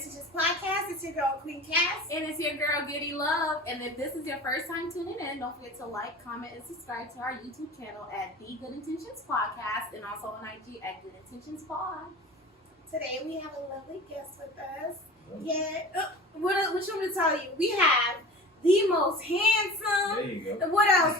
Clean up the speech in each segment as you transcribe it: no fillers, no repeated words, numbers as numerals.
Intentions podcast. It's your girl, Queen Cass. And it's your girl, Giddy Love. And if this is your first time tuning in, don't forget to like, comment, and subscribe to our YouTube channel at The Good Intentions Podcast and also on IG at Good Intentions Pod. Today we have a lovely guest with us. Yeah. What you want me to tell you? We have the most handsome. There you go. What else?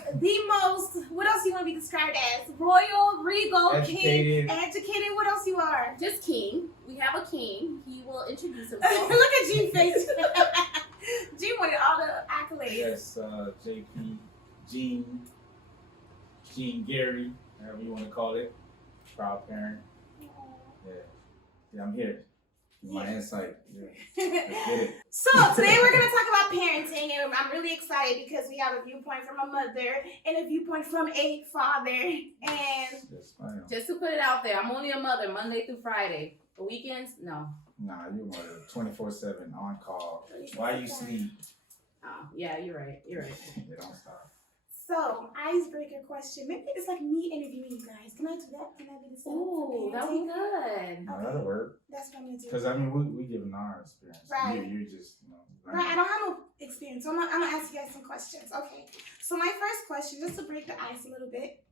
What else you want to be described as? Royal, regal, Educated. king, educated. What else you are? Just king. We have a king. He will introduce Look himself. at G face. G wanted all the accolades. Yes, JP, Gene Gary, however you want to call it. Proud parent. Yeah, I'm here. My insight. Yeah. Let's get it. So today we're going to talk about parenting, and I'm really excited because we have a viewpoint from a mother and a viewpoint from a father. And Yes, ma'am. Just to put it out there, I'm only a mother Monday through Friday. The weekends, no. Nah, you mother 24/7 on call. Why you sleep? Oh, yeah, you're right. You're right. They don't stop. so, icebreaker question. Maybe it's like me interviewing you guys. Can I do that? Can I be the same? Ooh, that would be good. No, that'll work. That's what I'm going to do. Because, I mean, we giving our experience. Right. You just, Right, I don't have no experience, so I'm gonna ask you guys some questions. Okay, so my first question, just to break the ice a little bit,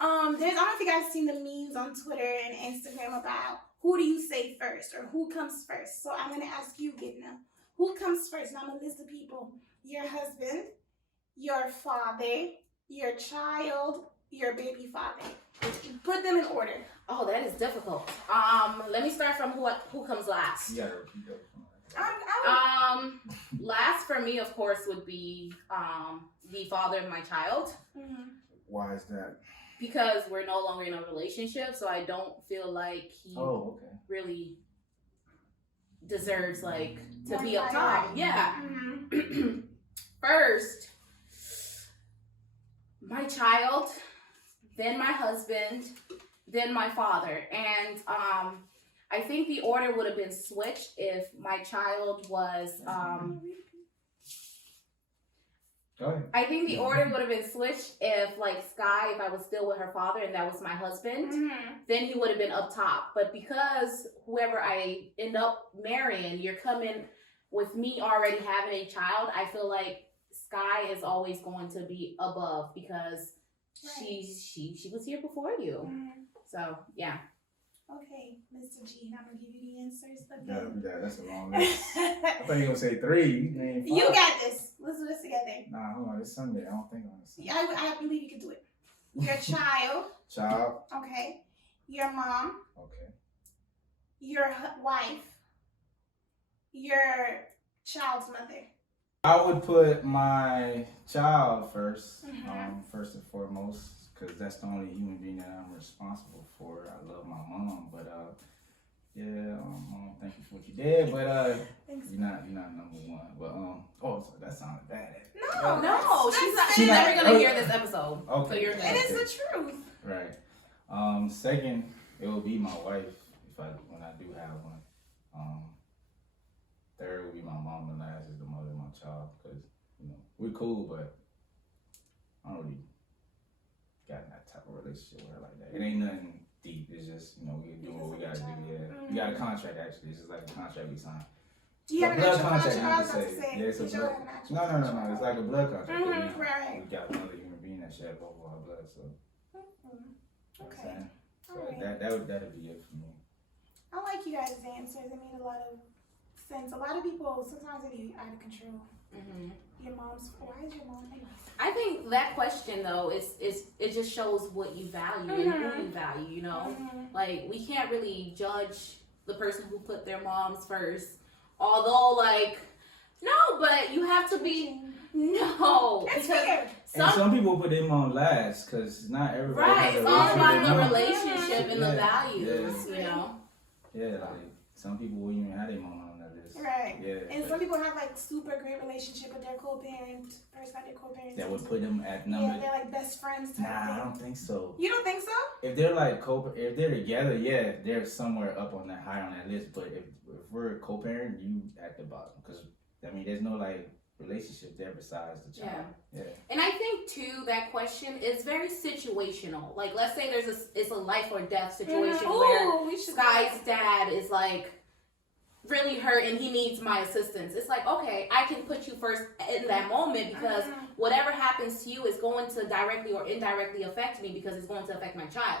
I don't know if you guys seen the memes on Twitter and Instagram about who do you say first or who comes first. So I'm gonna ask you, Gidna, who comes first? And I'm gonna list the people: your husband, your father, your child, your baby father. Put them in order. Oh, that is difficult. Let me start from who comes last. You gotta repeat that. Last for me, of course, would be the father of my child. Mm-hmm. Why is that? Because we're no longer in a relationship, so I don't feel like he really deserves to be up top. Yeah. Mm-hmm. First, my child, then my husband, then my father, and I think the order would have been switched if my child was. Go ahead. I think the order would have been switched if Sky, if I was still with her father and that was my husband, then he would have been up top. But because whoever I end up marrying, you're coming with me already having a child, I feel like Sky is always going to be above because she was here before you. Mm-hmm. So yeah. Okay, Mr. G, I'm gonna give you the answers again. That's a long list. I thought you were gonna say 3. You named 5. You got this. Let's do this together. Nah, hold on. It's Sunday. I don't think I'm gonna say. I believe you can do it. Your child. Child. Okay. Your mom. Okay. Your wife. Your child's mother. I would put my child first, Mhm. first and foremost, because that's the only human being that I'm responsible for. I love my mom, but Mom, thank you for what you did, but Thanks. you're not number one. But so that sounded bad. No, She's never gonna hear this episode. Okay. So you're And good. it's the truth. Right. Second, it will be my wife when I do have one. Third will be my mom, and last is the mother of my child, because we're cool, but I don't really got in that type of relationship with her like that. It ain't nothing deep. It's just we doing what we gotta do. Yeah, we got a contract actually. It's just like a contract we signed. Do you have an blood actual contract. contract? I was about to say. Yeah, it's a you blood. have an actual No. contract. It's like a blood contract. Right. We got another human being that shared both of our blood, so. Okay. So Alright. that'd be it for me. I like you guys' answers. It made a lot of sense. A lot of people sometimes they be out of control. Mm-hmm. Your mom's. Why is your mom? I think that question though is it just shows what you value and who you value. Like we can't really judge the person who put their moms first. Although no, but you have to be That's because fair. Some people put their mom last because not everybody. Right, has a it's all relationship about with the their mom. relationship and the values. Yeah, like some people wouldn't even have their mom on that list. Right. Yeah. And some people have super great relationship with their co-parent, person that their co-parents. That would put them at number. Yeah, they're best friends. Type Nah, I thing. don't think so. You don't think so? If they're if they're together, yeah, they're somewhere up on that high on that list. But if we're a co-parent, you at the bottom because there's no relationship there besides the child. Yeah. And I think too that question is very situational. Like let's say it's a life or death situation where we should Sky's dad is really hurt and he needs my assistance. It's like, okay, I can put you first in that moment because whatever happens to you is going to directly or indirectly affect me because it's going to affect my child.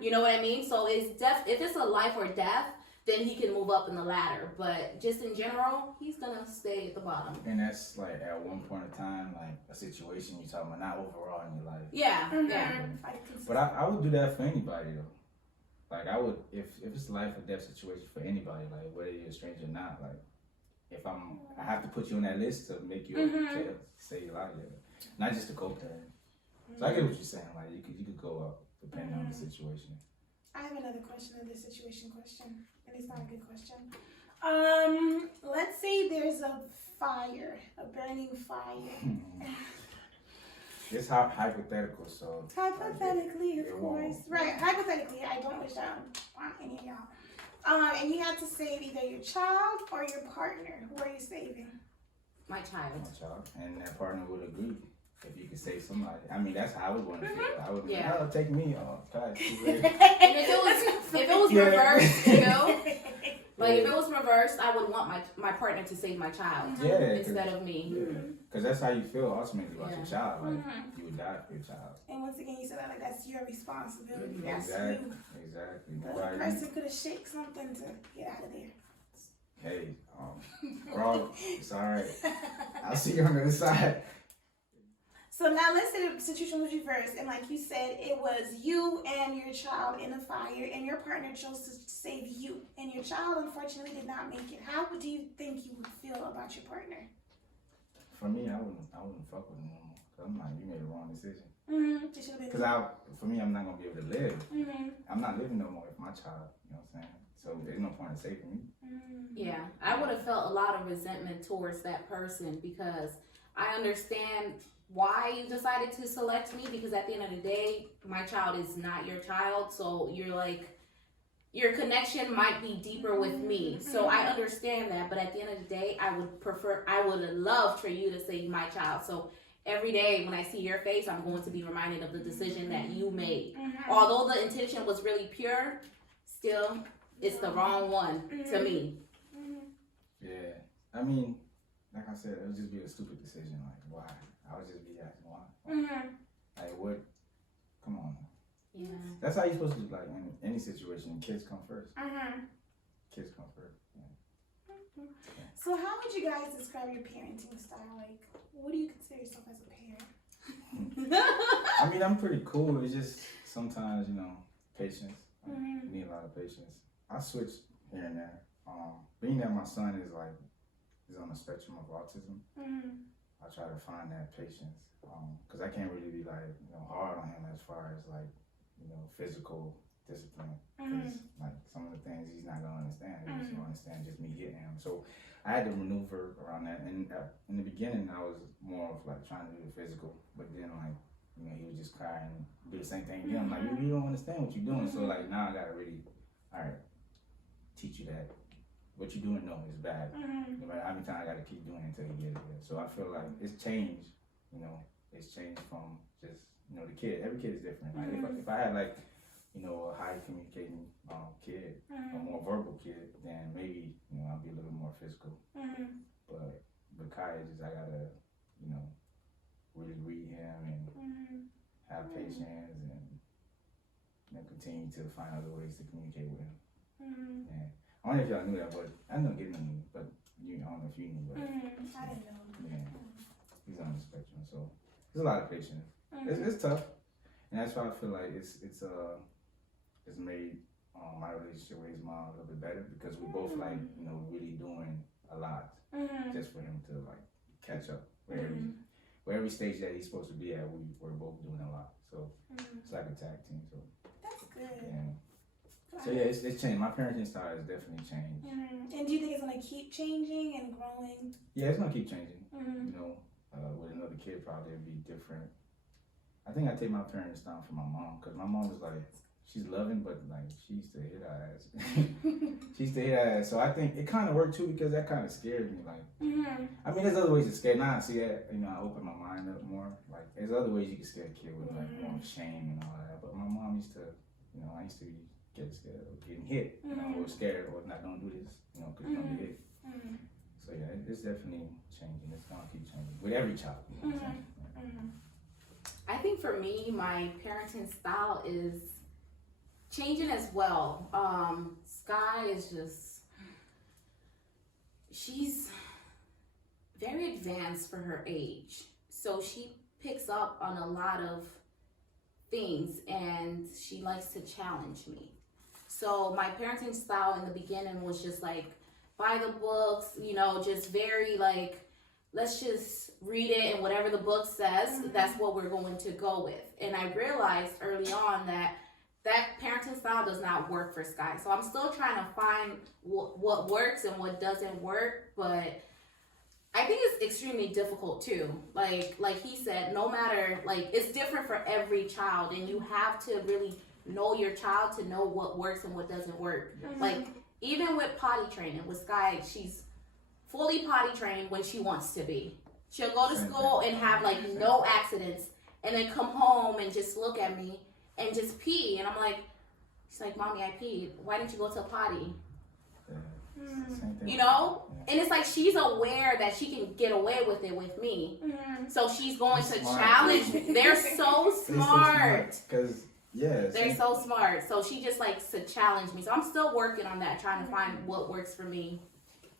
You know what I mean? So it's if it's a life or death, then he can move up in the ladder. But just in general, he's gonna stay at the bottom. And that's like at one point in time, like a situation you're talking about, not overall in your life. Yeah, yeah. But I would do that for anybody though. Like I would, if it's a life or death situation for anybody, like whether you're a stranger or not, like if I have to put you on that list to make you save your life, not just a co-parent. So I get what you're saying. Like you could go up depending on the situation. I have another question, another situation question, and it's not a good question. Let's say there's a fire, a burning fire. It's hypothetical, so. Hypothetically, of course. Right, hypothetically, I don't wish that on any of y'all. And you have to save either your child or your partner. Who are you saving? My child. My child. And that partner would agree if you could save somebody. I mean, that's how I would want to feel. I would be like, oh, take me off. God, and if it was reversed, you know? Like if it was reversed, I would want my partner to save my child instead of me. Because that's how you feel ultimately about your child. Like you would die for your child. And once again, you said that like that's your responsibility. That's Exactly. you. Exactly. The other person could have shake something to get out of there. Hey, bro, it's all right. I'll see you on the other side. So now let's say the situation was reversed, and like you said, it was you and your child in a fire, and your partner chose to save you, and your child unfortunately did not make it. How do you think you would feel about your partner? For me, I wouldn't fuck with him no more. Cause I'm like, you made the wrong decision. Because for me, I'm not gonna be able to live. I'm not living no more with my child. You know what I'm saying? So there's no point in saving me. Yeah, I would have felt a lot of resentment towards that person because I understand why you decided to select me, because at the end of the day, my child is not your child. So you're like, your connection might be deeper with me. So I understand that. But at the end of the day, I would love for you to save my child. So every day when I see your face, I'm going to be reminded of the decision that you made. Although the intention was really pure, still, it's the wrong one to me. Yeah. I mean, like I said, it would just be a stupid decision. Like, why? I would just be asking why. Like, what? Come on. Yeah. That's how you're supposed to do, like, in any situation. Kids come first. Kids come first. Yeah. So how would you guys describe your parenting style? Like, what do you consider yourself as a parent? I mean, I'm pretty cool. It's just sometimes, you know, patience. Like, you need a lot of patience. I switch here and there. Being that my son is on the spectrum of autism, I try to find that patience. Because I can't really be like, you know, hard on him as far as like, you know, physical discipline. Because like some of the things he's not gonna understand. He's gonna understand just me hitting him. So I had to maneuver around that. And in the beginning, I was more of like trying to do the physical, but then like, you know, he would just cry and do the same thing again. I'm like, you don't understand what you're doing. So like now I gotta really, all right, teach you that what you're doing is bad. No matter how many times I gotta keep doing it until you get it. So I feel like it's changed, you know, it's changed from just, you know, the kid. Every kid is different. Like if I had like, you know, a high communicating kid, a more verbal kid, then maybe, you know, I'll be a little more physical. But with Kai, it's just I gotta, you know, really read him and have patience and, you know, continue to find other ways to communicate with him. Yeah. I don't know if y'all knew that, but I know Gideon knew, but I don't know if you knew, but I didn't know. yeah, he's on the spectrum, so there's a lot of patience. It's tough, and that's why I feel like it's made my relationship with his mom a little bit better because we're both like, you know, really doing a lot just for him to like catch up where every stage that he's supposed to be at, we're both doing a lot. So it's like a tag team. So that's good. Yeah. So yeah, it's changed. My parenting style has definitely changed. And do you think it's gonna keep changing and growing? Yeah, it's gonna keep changing. You know, with another kid, probably it'd be different. I think I take my parenting style from my mom because my mom is like, she's loving, but like she used to hit her ass. She used to hit her ass. So I think it kind of worked too because that kind of scared me. Like, I mean, there's other ways to scare. Now I see that, you know, I open my mind up more. Like, there's other ways you can scare a kid with like more shame and all that. But my mom used to, you know, I used to be of getting hit. You know, or scared, or not don't do this, you know, because you're gonna get hit. So yeah, it's definitely changing. It's gonna keep changing with every child. You know what I'm saying? I think for me, my parenting style is changing as well. Sky is just, she's very advanced for her age. So she picks up on a lot of things and she likes to challenge me. So my parenting style in the beginning was just like, buy the books, you know, just very like, let's just read it and whatever the book says, that's what we're going to go with. And I realized early on that parenting style does not work for Sky. So I'm still trying to find what works and what doesn't work, but I think it's extremely difficult too. Like he said, no matter, like, it's different for every child, and you have to really know your child to know what works and what doesn't work. Like, even with potty training, with Sky, she's fully potty trained when she wants to be. She'll go to school and have like no accidents, and then come home and just look at me and just pee. And I'm like, she's like, Mommy, I peed. Why didn't you go to a potty? You know? And it's like she's aware that she can get away with it with me. So she's going to challenge me. They're so smart. Because, yeah. They're so smart. So she just likes to challenge me. So I'm still working on that, trying to find what works for me.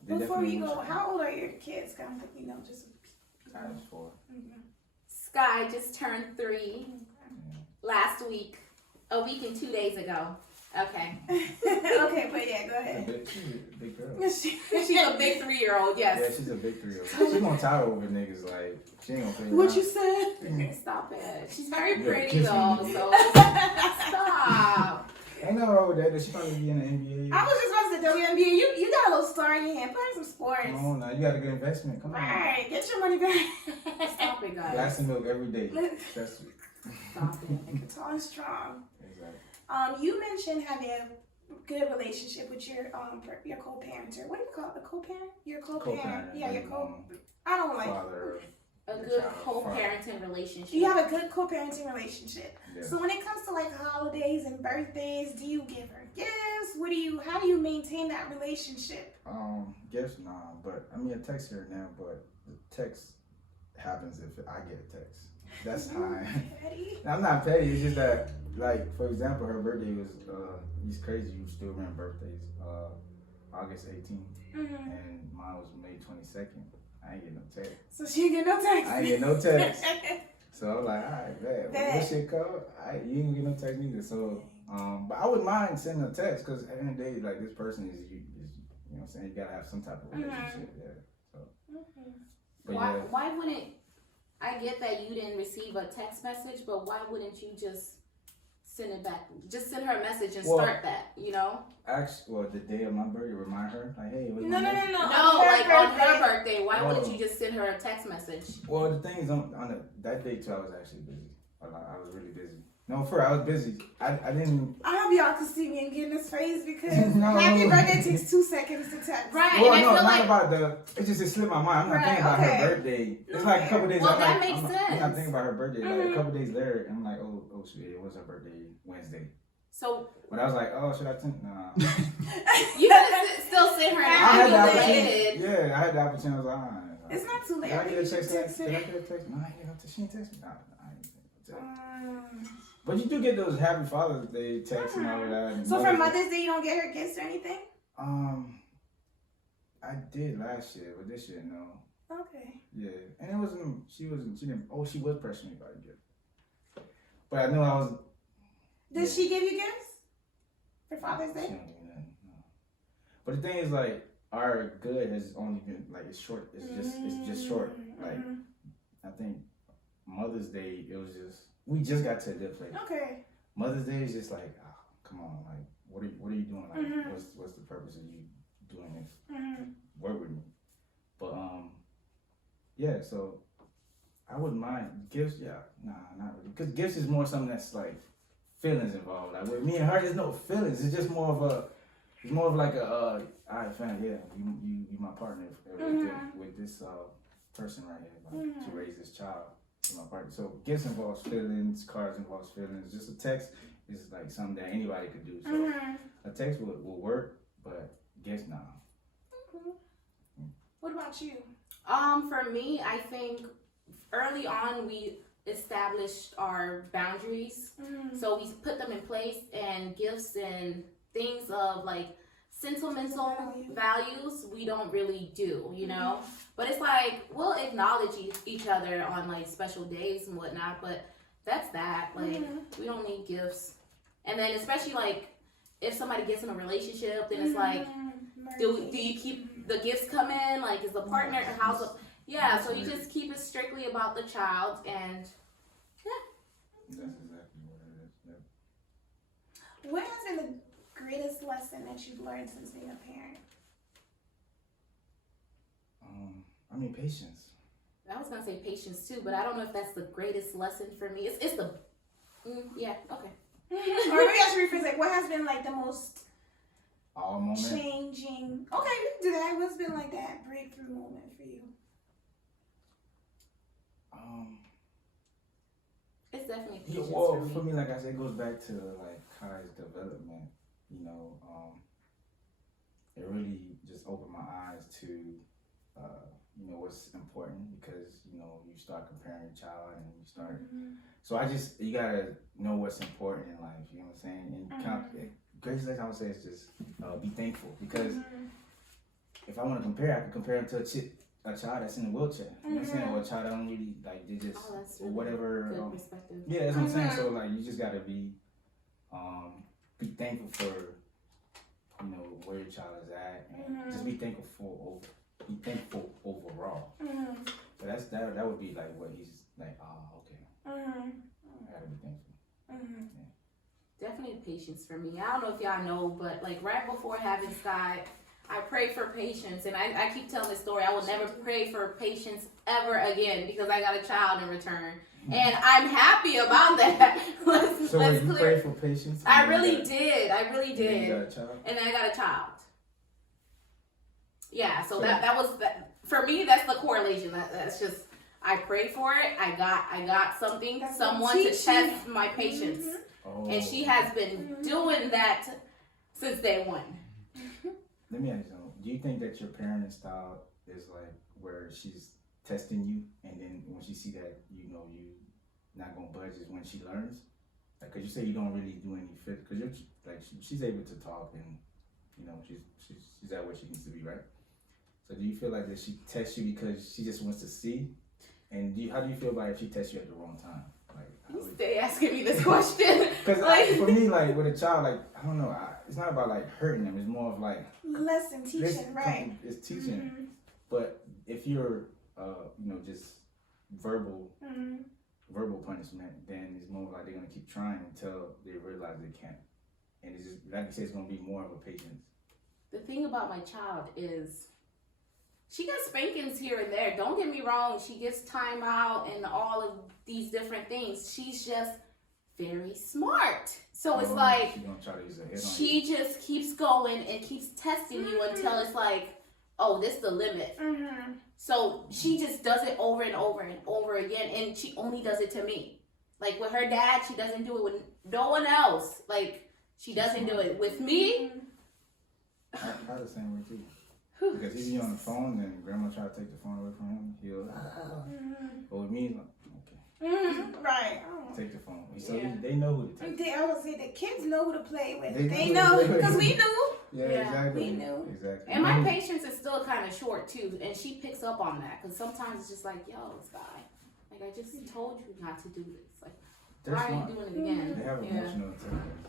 Before you go, how old are your kids? Kind of, you know, just. I was 4. Sky just turned 3 last week, a week and 2 days ago. Okay. Okay, but yeah, go ahead. She's a big girl. She's a big 3-year-old, yes. Yeah, she's a big 3-year-old. She's gonna tire over niggas, like, she ain't gonna figure What out. you said? Stop it. She's very Yeah, pretty kiss though, me. so stop. Ain't nothing wrong with that. She probably be in the NBA. I was just about to say WNBA. You got a little star in your hand. Play some sports. Come on now, you got a good investment. Come on. Alright, get your money back. Stop it, guys. Glass of milk every day. That's Stop it. Tall and strong. exactly. You mentioned having a good relationship with your co-parenter. What do you call it? A co-parent? Your co-parent. Co-parent. Yeah, your co. I don't like. Father. A good co-parenting relationship. You have a good co-parenting relationship. Yeah. So when it comes to like holidays and birthdays, do you give her gifts? How do you maintain that relationship? Gifts, nah. But I mean, I text her now, but the text happens if I get a text. That's fine. Petty? I'm not petty. It's just that, like, for example, her birthday was, it's crazy. You still remember birthdays. August 18th, and mine was May 22nd. I ain't get no text. So she didn't get no text. I ain't get no text. So I was like, all right, man. When this shit come, you ain't get no text neither. So, but I wouldn't mind sending a text, because at the end of the day, like, this person is you know what I'm saying? You gotta have some type of relationship. Yeah. So. But why wouldn't, I get that you didn't receive a text message, but why wouldn't you just send it back? Just send her a message and start that, you know? Actually, the day of my birthday, remind her, like, hey, what's No. No, like on her birthday, why wouldn't you just send her a text message? Well, the thing is, that day too, I was actually busy. I was really busy. No, I was busy. I didn't. I hope y'all can see me and get in this phase, because No. happy birthday takes 2 seconds to text. Right. Well, and I no, feel not like, about it just slipped my mind. I'm not thinking about her birthday. It's like a couple days. Well, that makes I'm sense. not thinking about her birthday. Like a couple days later, I'm like, oh, sweet, it was her birthday Wednesday. So. But I was like, oh, should I think? Nah. You gotta still send her an I had the happy opportunity. belated. Yeah, I had the opportunity. I was like, all right. It's not too late. Did I get a You should text? text her. Did I get a text? No, I didn't get no text. She didn't text me. Nah, I didn't get no text. But you do get those Happy Father's Day texts and all of that. And So for Mother's Day, you don't get her gifts or anything? I did last year, but this year, no. Okay. Yeah, and it wasn't. She was pressuring me about a gift. But I knew I was. Did she give you gifts for Father's She Day? don't give me nothing, no. But the thing is, like, our good has only been like it's short. It's just short. Like, I think Mother's Day, it was just. We just got to a good place. Okay. Mother's Day is just like, oh, come on, like, what are you doing? Like, what's the purpose of you doing this? Work with me. But yeah. So I wouldn't mind gifts. Yeah, nah, not really. Because gifts is more something that's like feelings involved. Like with me and her, there's no feelings. It's just more of like a, all right, fam, yeah, you my partner with this person right here, like, to raise this child. My partner. So gifts involves feelings, cards involves feelings. Just a text it's like something that anybody could do. So a text will work, but gifts now. What about you? For me, I think early on we established our boundaries. So we put them in place, and gifts and things of like sentimental values we don't really do, you know. But it's like we'll acknowledge each other on like special days and whatnot, but that's that. Like we don't need gifts. And then especially like if somebody gets in a relationship, then it's like do you keep the gifts coming? Like is the partner how's the so you just keep it strictly about the child, and That's exactly what it is. Yep. What has been the greatest lesson that you've learned since being a parent? I mean, patience. I was gonna say patience too, but I don't know if that's the greatest lesson for me. It's the okay. Or maybe I should rephrase, like, what has been like the most All moment. changing? Okay, we can do that. What's been like that breakthrough moment for you? It's definitely patience Well, for for me. me, like I said, it goes back to like Kai's development. You know, it really just opened my eyes to, you know, what's important, because you know you start comparing your child and you start. So you gotta know what's important in life. You know what I'm saying? And greatest lesson I would say is just be thankful, because if I want to compare, I can compare him to a child that's in a wheelchair. You know what I'm saying? Or a child that don't really like, they just That's or really whatever. good perspective. Yeah, that's what I'm saying. So like, you just gotta be thankful for, you know, where your child is at, and just be thankful overall. So that would be like what he's like. Okay, I gotta be thankful. Definitely patience for me. I don't know if y'all know, but like right before having Sky, I prayed for patience, and I keep telling this story. I will never pray for patience ever again, because I got a child in return, and I'm happy about that. So when you pray for patience, I really did. You got a child? And then I got a child. Yeah, so that was that for me. That's the correlation. That's just I prayed for it. I got something, That's someone to test my patience, and she has Oh. been doing that since day one. Let me ask you something. Do you think that your parenting style is like where she's testing you, and then when she see that you know you not gonna budge is when she learns? Like, cause you say you don't really do any fit, cause you're like she's able to talk, and you know she's at where she needs to be, right? So do you feel like that she tests you because she just wants to see? And how do you feel about if she tests you at the wrong time? Like, You stay asking me this question. because for me, like with a child, like I don't know, it's not about like hurting them. It's more of like Lesson teaching, right? It's teaching. But if you're, you know, just verbal punishment, then it's more like they're gonna keep trying until they realize they can't. And it's just like you said, it's gonna be more of a patience. The thing about my child is she gets spankings here and there. Don't get me wrong. She gets time out and all of these different things. She's just very smart. So it's like She's gonna try to use her head on she you. just keeps going and keeps testing you until it's like, oh, this is the limit. So she just does it over and over and over again, and she only does it to me. Like with her dad, she doesn't do it with no one else. Like she doesn't do it with me. I the same way too. Because he's on the phone and grandma try to take the phone away from him, he'll but with me, okay. Right. Take the phone. So they know who to take. I would say the kids know who to play with. They They know know who to play because with. we knew. Yeah, Yeah, exactly. we knew. Exactly. And my patience is still kind of short too, and she picks up on that because sometimes it's just like, yo, Sky, like I just told you not to do this. Like, They're why smart. are you doing it again? They have emotional intelligence.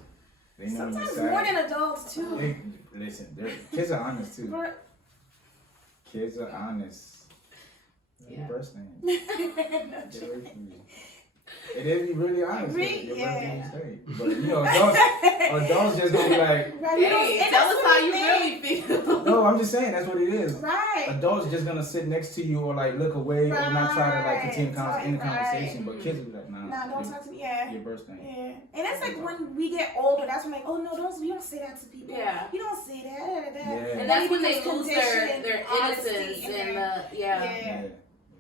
They know when Sometimes you're more sad. than adults too. Listen, kids are honest too. But- Kids are honest. Yeah. Your birth name. Get away from me. It is really honest. Your birth name is straight. But you know, adults just gonna be like, Right, we don't- Hey, and tell that's us what how we you think. really feel. no, I'm just saying that's what it is. Right. Adults just gonna sit next to you or like look away or not try to like continue Right, in the right. conversation. But kids will be like, nah, Nah, don't talk to me. Yeah. your birth name. Yeah. And that's like when we get older, that's when like, oh no, you don't say that to people. Yeah. You don't say that. Yeah. And that's when they Because lose their condition, honesty, innocence and and their- Yeah, Yeah.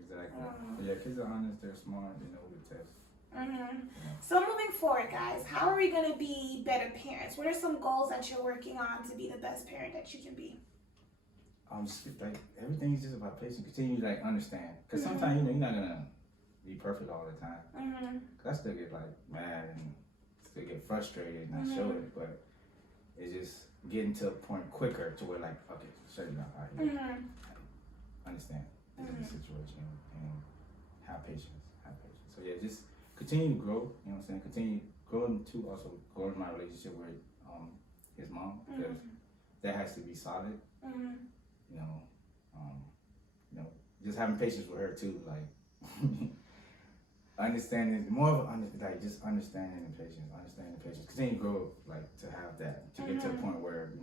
exactly. But yeah, kids are honest. They're smart. They know who to test. So moving forward, guys, how are we going to be better parents? What are some goals that you're working on to be the best parent that you can be? Just like everything's just about patience. Continue to like understand, because sometimes you're not gonna be perfect all the time. Cause I still get like mad and still get frustrated and I show it, but it's just getting to a point quicker to where like, okay, shut it down. All right, understand this is the situation and have patience. So yeah, just continue to grow. You know what I'm saying? Continue growing to also grow in my relationship with his mom, because that has to be solid. Just having patience with her too, like understanding more of like just understanding and patience, continue to grow, like to have that, to get to a point where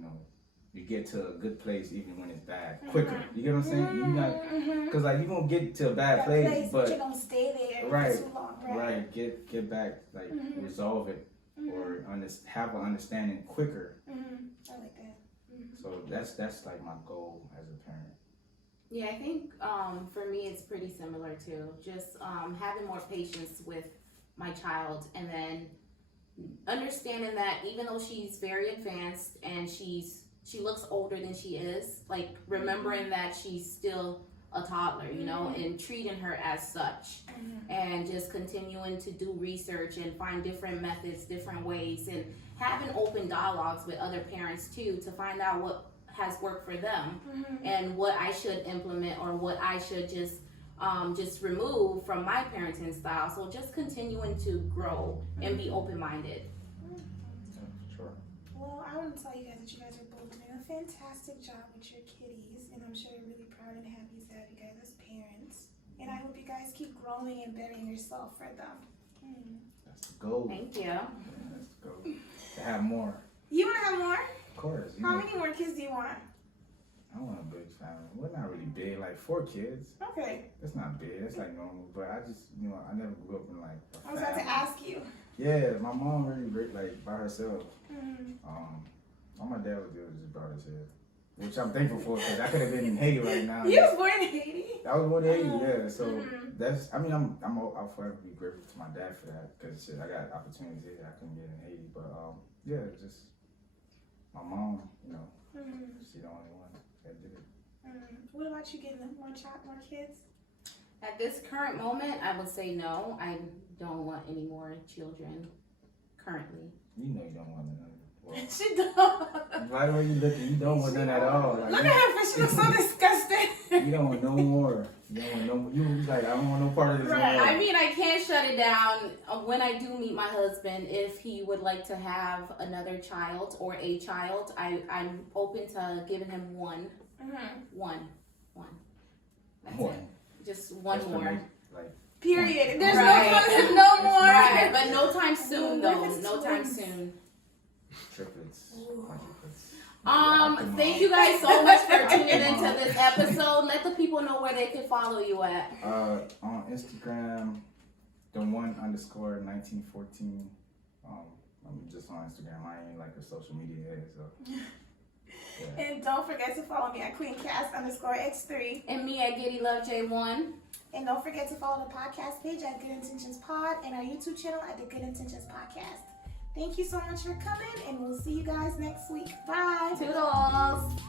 you get to a good place even when it's bad quicker. You get what I'm saying? You not, because like you gonna get to a bad place, but you don't stay there right, for too long, right. Get back, like resolve it, or have an understanding quicker. I like that. So that's like my goal as a parent. Yeah, I think for me it's pretty similar too. Just having more patience with my child, and then understanding that even though she's very advanced and she looks older than she is, like remembering that she's still a toddler, and treating her as such, and just continuing to do research and find different methods, different ways, and having open dialogues with other parents too, to find out what has worked for them and what I should implement or what I should just remove from my parenting style. So just continuing to grow and be open-minded. Sure. Well, I want to tell you guys that you guys are both doing a fantastic job with your kitties, and I'm sure you're really proud and happy to have you guys as parents. And I hope you guys keep growing and bettering yourself for them. That's the goal. Thank you. Yeah, that's the goal. To have more. You want to have more? Of course. How many more kids do you want? I want a big family. We're not really big, like 4 kids. Okay. That's not big. That's like normal. But I just, I never grew up in like a I was about to ask you. Yeah, my mom really great, like by herself. All my dad would do was just brought us here, which I'm thankful for, because I could have been in Haiti right now. You was born in Haiti? I was born in Haiti, yeah. So that's, I'll forever be grateful to my dad for that, because I got opportunities here that I couldn't get in Haiti. But yeah, just my mom, she's the only one that did it. What about you, getting more kids? At this current moment, I would say no. I don't want any more children currently. You know you don't want none. Well, She don't. right where you looking, you don't want none at all. Like, Look at her, she looks so disgusting. You don't want no more. You don't want no more. You like, I don't want no part of this. Right. Anymore. I mean, I can't shut it down. When I do meet my husband, if he would like to have another child or a child, I'm open to giving him one. One. That's One. it. Just one That's more. Like, Period. There's Right. no more. Right, but no time soon What if though. it's No time twins? soon. triplets. Thank you guys so much for tuning into this episode. Let the people know where they can follow you at. On Instagram, the1_1914. I'm just on Instagram. I ain't like a social media head, so. Yeah. And don't forget to follow me at QueenCast_X3. And me at Giddy Love J1. And don't forget to follow the podcast page at Good Intentions Pod and our YouTube channel at the Good Intentions Podcast. Thank you so much for coming, and we'll see you guys next week. Bye. Toodles.